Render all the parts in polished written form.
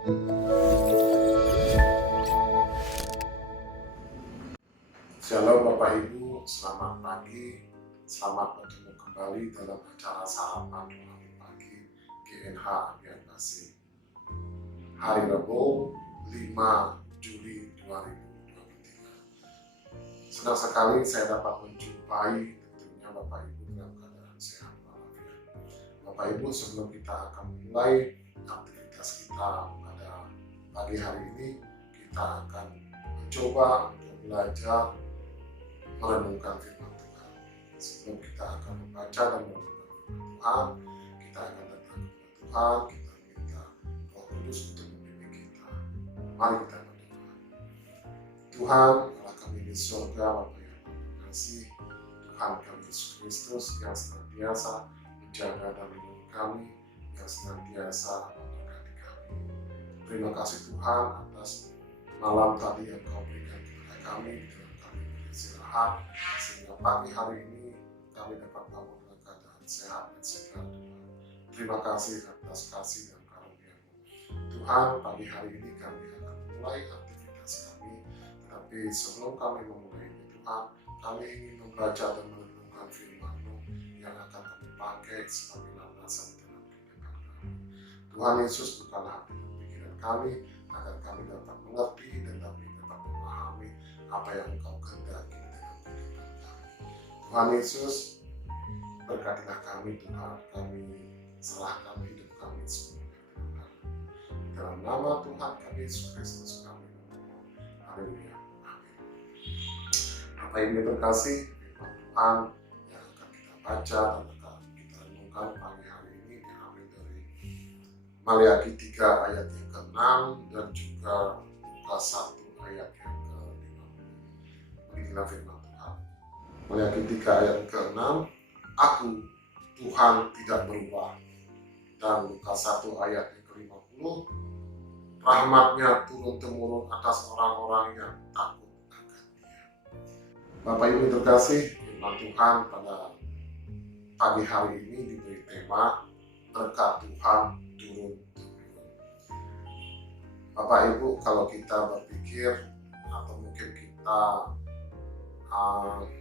Shalom Bapak Ibu, selamat pagi, selamat bertemu kembali dalam acara sarapan doa pagi GNH Ambian Kasih. Hari Rabu 5 Juli 2023. Senang sekali saya dapat menjumpai tentunya Bapak Ibu dalam keadaan sehat walafiat. Bapak Ibu, sebelum kita akan mulai aktivitas kita pada pagi hari ini, kita akan mencoba untuk belajar merenungkan firman Tuhan. Sebelum kita akan membaca dan merenungkan firman Tuhan, kita akan datang kepada Tuhan, kita minta Roh Kudus untuk membimbing kita. Mari kita berdoa. Tuhan, Allah kami di surga, Bapa yang terkasih, Tuhan kami Yesus Kristus yang senantiasa menjaga dan melindungi kami, yang senantiasa memberkati kami. Terima kasih Tuhan atas malam tadi yang Kau berikan kepada kami, istirahat, sehingga pagi hari ini kami dapat bangun dalam keadaan sehat dan segar. Terima kasih atas kasih dan karunia-Mu. Tuhan, pagi hari ini kami akan mulai aktivitas kami, tetapi sebelum kami memulai ini Tuhan, kami ingin membaca dan merenungkan firman-Mu yang akan kami pakai sebagai landasan dalam kehidupan kami. Tuhan Yesus, bukanlah hati dan pikiran kami, agar kami dapat mengerti dan dapat memahami apa yang Engkau kehendaki. Tuhan Yesus, berkatilah kami Tuhan, kami serahkan hidup kami semuanya dalam nama Tuhan kami Yesus Kristus kami memohon. Haleluya. Amin. Bapak Ibu terkasih, firman Tuhan yang akan kita baca dan akan kita renungkan pagi hari ini diambil dari Maleakhi 3 ayat yang ke-6 dan juga Lukas 1 ayat yang ke-50. Beginilah firman Maleakhi 3 ayat ke-6, Aku Tuhan tidak berubah. Dan Lukas 1 ayat yang ke-50, rahmat-Nya turun-temurun atas orang-orang yang takut akan Dia. Bapak Ibu terkasih, firman Tuhan pada pagi hari ini diberi tema berkat Tuhan turun-temurun. Bapak Ibu, kalau kita berpikir atau mungkin kita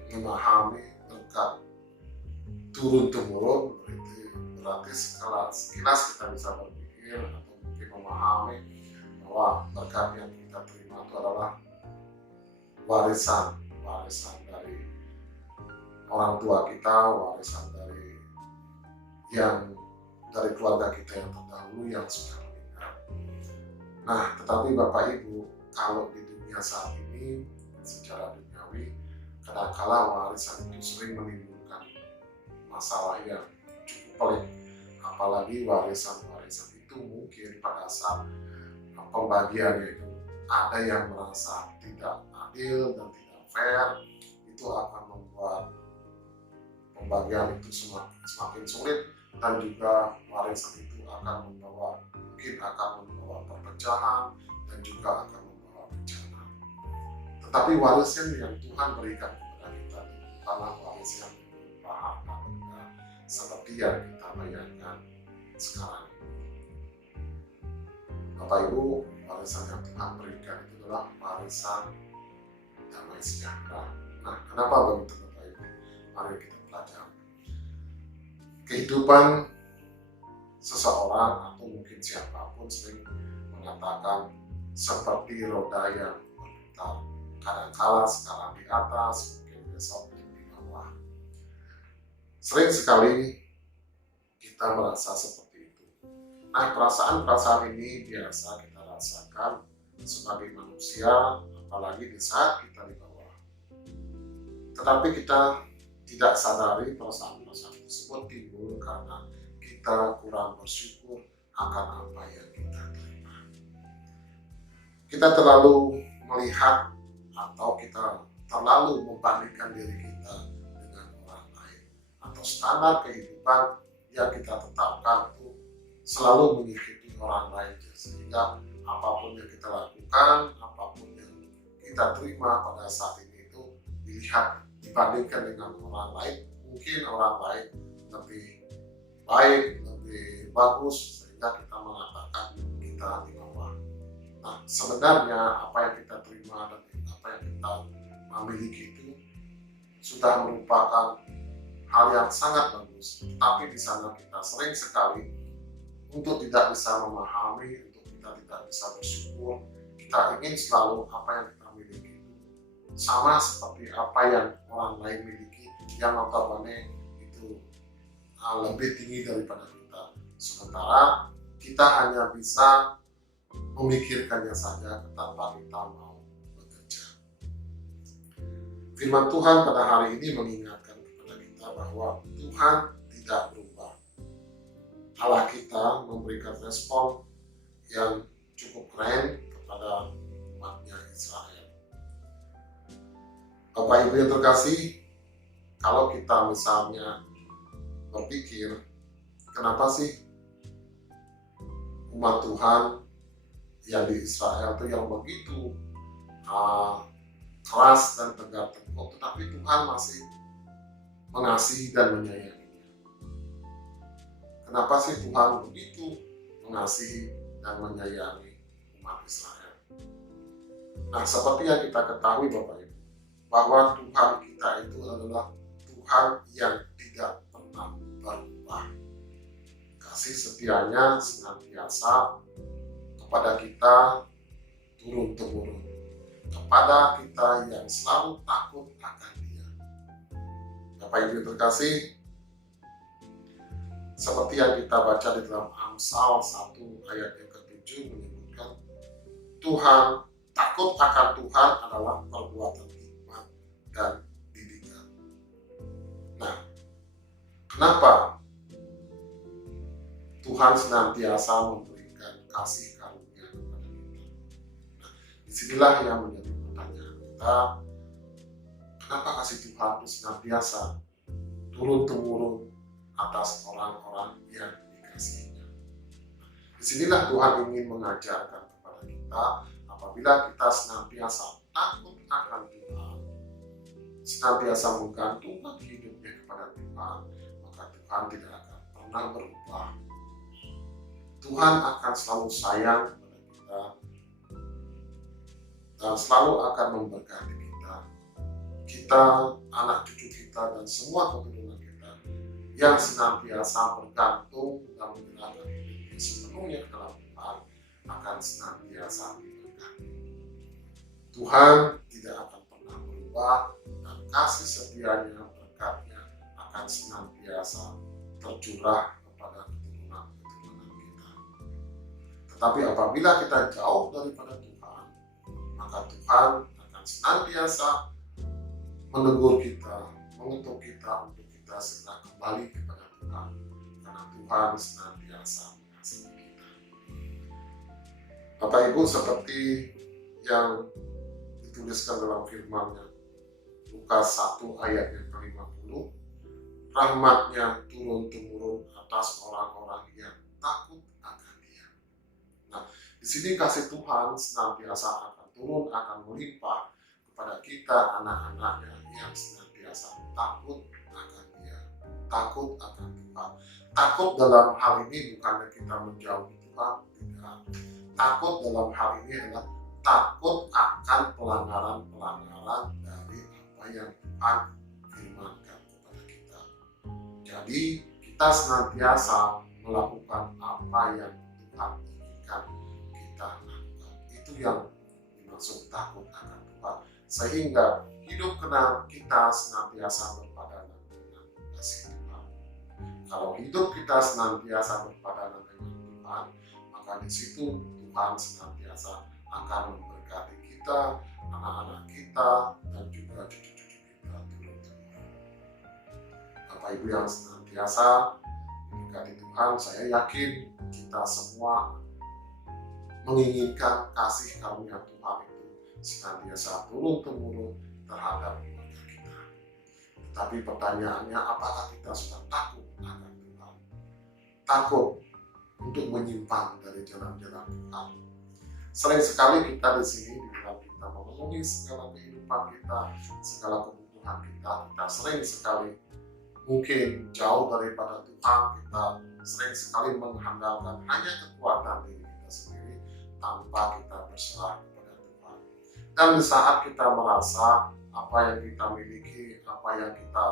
memahami berkat turun-temurun, berarti sekilas kita bisa berpikir atau mungkin memahami bahwa berkat yang kita terima itu adalah warisan dari orang tua kita, warisan dari keluarga kita yang terdahulu yang sudah meninggal. Nah, tetapi Bapak Ibu, kalau di dunia saat ini secara duniawi, kadang-kala warisan itu sering menimbulkan masalah yang cukup pelik. Apalagi warisan-warisan itu mungkin pada saat pembagiannya itu ada yang merasa tidak adil dan tidak fair, itu akan membuat pembagian itu semakin sulit, dan juga warisan itu akan membawa perpecahan dan juga akan membawa bencana. Tetapi warisan yang Tuhan berikan kepada kita bukanlah warisan yang berupa harta benda seperti yang kita bayangkan sekarang. Bapak Ibu, warisan yang Tuhan berikan itu adalah warisan damai sejahtera. Nah, kenapa begitu Bapak Ibu? Mari kita pelajari. Kehidupan seseorang atau mungkin siapapun sering mengatakan seperti roda yang berputar. Kadang-kala sekarang di atas, mungkin besok di bawah. Sering sekali kita merasa seperti itu. Nah, perasaan-perasaan ini biasa kita rasakan sebagai manusia, apalagi di saat kita di bawah. Tetapi kita tidak sadari perasaan-perasaan tersebut timbul karena kita kurang bersyukur akan apa yang kita terima. Kita terlalu melihat atau kita terlalu membandingkan diri kita dengan orang lain, atau standar kehidupan yang kita tetapkan itu selalu mengikuti orang lain, sehingga apapun yang kita lakukan, apapun yang kita terima pada saat ini itu dilihat dibandingkan dengan orang lain. Mungkin orang lain lebih baik, lebih bagus, sehingga kita mengatakan kita di bawah. Nah, sebenarnya apa yang kita terima dan apa yang kita miliki itu sudah merupakan hal yang sangat bagus. Tapi di sana kita sering sekali untuk tidak bisa memahami, untuk kita tidak bisa bersyukur. Kita ingin selalu apa yang kita miliki itu sama seperti apa yang orang lain miliki, yang notabene itu lebih tinggi daripada kita. Sementara kita hanya bisa memikirkannya saja tanpa kita mau bekerja. Firman Tuhan pada hari ini mengingatkan kepada kita bahwa Tuhan tidak berubah. Allah kita memberikan respon yang cukup keren kepada umatnya Israel. Bapak Ibu yang terkasih, kalau kita misalnya berpikir, kenapa sih umat Tuhan yang di Israel itu yang begitu keras dan tegak tengkuk, tetapi Tuhan masih mengasihi dan menyayanginya. Kenapa sih Tuhan begitu mengasihi dan menyayangi umat Israel? Nah, seperti yang kita ketahui Bapak Ibu, bahwa Tuhan kita itu adalah Tuhan yang tidak pernah berubah. Kasih setianya senantiasa kepada kita turun-temurun, kepada kita yang selalu takut akan Dia. Bapak Ibu terkasih, seperti yang kita baca di dalam Amsal 1 ayat yang ke-7 menyebutkan, Tuhan, takut akan Tuhan adalah perbuatan hikmat dan didikan. Nah, kenapa Tuhan senantiasa memberikan kasih karunia kepada kita? Nah, disinilah yang menjadi pertanyaan kita, kenapa kasih Tuhan itu senantiasa turun-temurun atas orang-orang yang dikasihinya? Disinilah Tuhan ingin mengajarkan kepada kita, apabila kita senantiasa takut akan Tuhan, senantiasa menggantungkan hidupnya kepada Tuhan, maka Tuhan tidak akan pernah berubah. Tuhan akan selalu sayang kepada kita dan selalu akan memberkati kita. Kita, anak cucu kita, dan semua keturunan kita yang senantiasa bergantung dan menyerahkan hidupnya sepenuhnya ke dalam Tuhan akan senantiasa diberkati. Tuhan tidak akan pernah berubah dan kasih setianya, berkatnya akan senantiasa tercurah kepada keturunan-keturunan kita. Tetapi apabila kita jauh daripada Tuhan, maka Tuhan akan senantiasa menegur kita, mengutuk kita untuk kita segera kembali kepada Tuhan, karena Tuhan senantiasa mengasihi kita. Bapak Ibu, seperti yang dituliskan dalam firman-Nya, Lukas 1 ayat yang ke-50, rahmat-Nya turun-temurun atas orang-orang yang takut akan Dia. Nah, di sini kasih Tuhan senantiasa akan turun, akan melimpah kepada kita, anak-anaknya yang senantiasa takut akan Dia, takut akan Tuhan. Takut dalam hal ini bukannya kita menjauhi Tuhan, tidak. Takut dalam hal ini adalah takut akan pelanggaran-pelanggaran dari apa yang Tuhan firmankan kepada kita. Jadi kita senantiasa melakukan apa yang Tuhan inginkan kita lakukan. Itu yang dimaksud takut akan Tuhan. Sehingga hidup kita senantiasa berpadanan dengan kasih Tuhan. Kalau hidup kita senantiasa berpadanan dengan Tuhan, maka di situ Tuhan senantiasa akan memberkati kita, anak-anak kita, dan juga cucu-cucu kita turun-temurun. Bapak Ibu yang senantiasa diberkati Tuhan, saya yakin kita semua menginginkan kasih karunia Tuhan itu senantiasa turun-temurun terhadap keluarga kita. Tetapi pertanyaannya, apakah kita sudah takut akan Tuhan? Takut untuk menyimpang dari jalan-jalan Tuhan. Sering sekali kita di sini di dalam kita memenuhi segala kehidupan kita, segala kebutuhan kita sering sekali mungkin jauh daripada Tuhan, kita sering sekali mengandalkan hanya kekuatan diri kita sendiri, tanpa kita berserah kepada Tuhan. Dan di saat kita merasa apa yang kita miliki, apa yang kita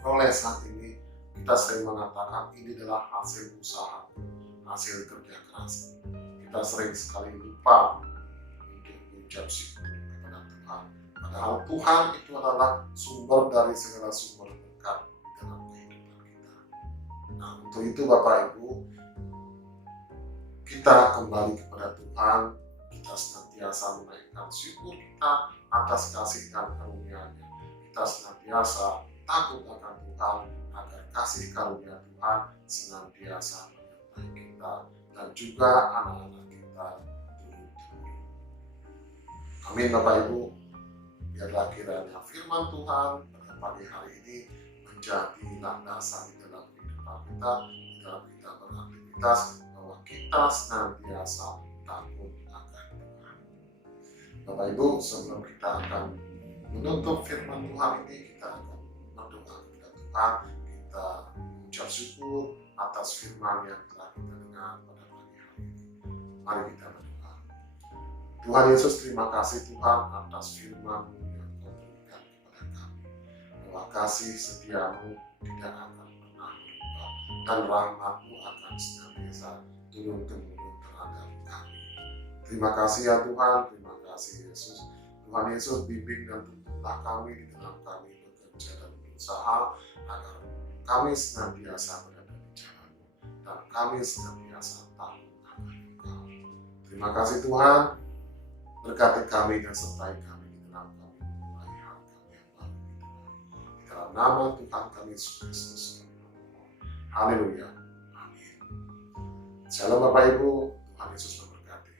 peroleh saat ini, kita sering mengatakan ini adalah hasil usaha, hasil kerja keras. Kita sering sekali lupa untuk mengucap syukur kepada Tuhan. Padahal Tuhan itu adalah sumber dari segala sumber berkat di dalam kehidupan kita. Nah, untuk itu Bapak Ibu, kita kembali kepada Tuhan, kita senantiasa menaikkan syukur kita atas kasih dan karunia-Nya. Kita senantiasa takut akan Tuhan, agar kasih karunia Tuhan senantiasa menyertai kita dan juga anak-anak kita turun-temurun. Amin Bapak Ibu. Biarlah kiranya firman Tuhan pada pagi hari ini menjadi landasan di dalam kehidupan kita, di dalam kita beraktivitas, bahwa kita senantiasa takut akan Tuhan. Bapak Ibu, sebelum kita akan menutup firman Tuhan ini, kita akan berdoa kepada Tuhan, kita mengucap syukur atas firman yang telah kita dengar pada pagi hari ini. Mari kita berdoa. Tuhan Yesus, terima kasih Tuhan atas firman-Mu yang Kau berikan kepada kami, bahwa kasih setiamu tidak akan pernah berubah dan rahmat-Mu akan senantiasa turun-temurun terhadap kami. Terima kasih ya Tuhan, terima kasih Yesus. Tuhan Yesus, bimbing dan tuntunlah kami di dalam kami bekerja dan berusaha, agar kami senantiasa berada di jalan-Mu dan kami senantiasa takut akan Engkau. Terima kasih Tuhan, berkati kami dan sertai kami di dalam kami memulai hari kami yang baru ini. Di dalam nama Tuhan kami Yesus Kristus. Haleluya. Amin. Shalom Bapak Ibu, Tuhan Yesus memberkati.